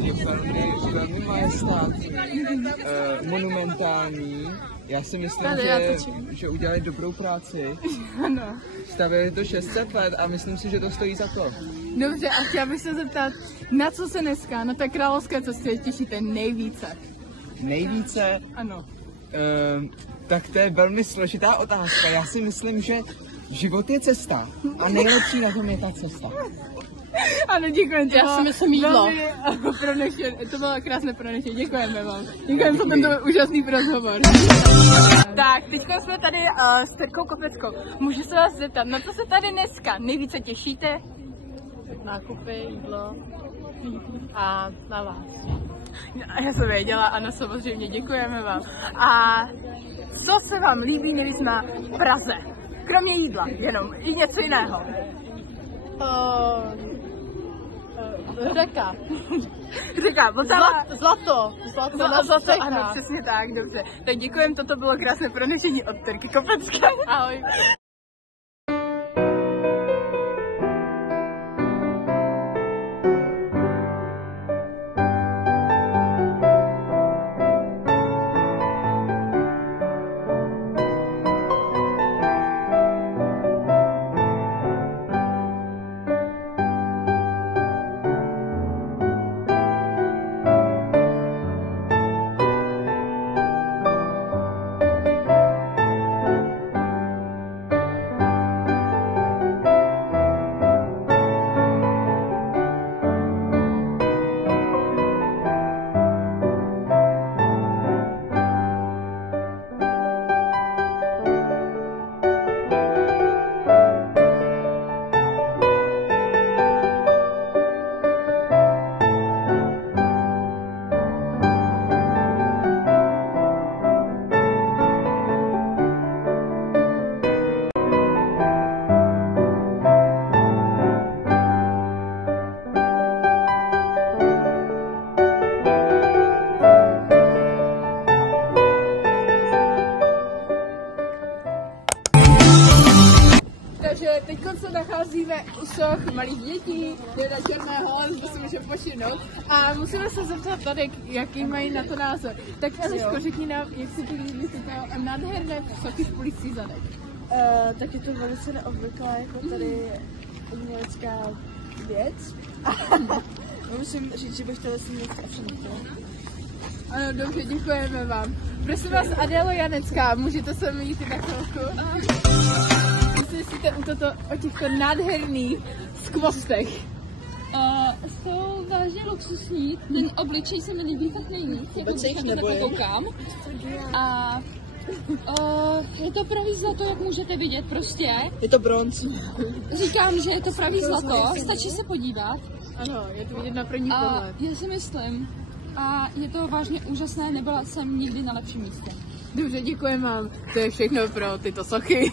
Je velmi majestátní, monumentální. Já si myslím, že udělali dobrou práci. Ano. Stavěli to 600 let a myslím si, že to stojí za to. Dobře, a chtěla bych se zeptat, na co se dneska na té královské cestě těšíte nejvíce? Nejvíce? Ano. Tak to je velmi složitá otázka. Já si myslím, že život je cesta a nejlepší na tom je ta cesta. Ano, děkujeme. Já si myslím jídlo. To bylo krásné pronešení, děkujeme vám. Děkujeme za tento úžasný rozhovor. Tak, teď jsme tady s Terkou Kopeckou. Můžu se vás zeptat, na co se tady dneska nejvíce těšíte? Nákupy, jídlo a na vás. Já jsem věděla, ano, samozřejmě, děkujeme vám. A co se vám líbí nejvíc na Praze? Kromě jídla, jenom i něco jiného. Řeka. Řeka, Zlato, ano, přesně tak, dobře. Tak děkujeme, toto bylo krásné pronešení od Terky Kopecké. Ahoj. Teď se nacházíme u soch malých dětí, na Černého, zde si můžeme počinout. A musíme se zeptat tady, jaký mají na to názor. Tak Eliško, řekni nám, jak si to líbí tyto nádherné sochy z polí zadek. Tak je to velice neobvyklá jako tady umělecká věc. Musím říct, že bych chtěla si něco všimnout. Ano, dobře, děkujeme vám. Prosím vás, Adélo Janecká, můžete se mít na chvilku? Co myslíte o těchto nádherných skvostech? Jsou vážně luxusní, ten obličej se mi líbí tak nejvíc, jako když se takhle koukám. A je to pravý zlato, jak můžete vidět prostě. Je to bronz. Říkám, že je to pravý zlato, stačí se podívat. Ano, je to vidět na první pohled. Já si myslím. A je to vážně úžasné, nebyla jsem nikdy na lepším místě. Dobře, děkujeme vám. To je všechno pro tyto sochy.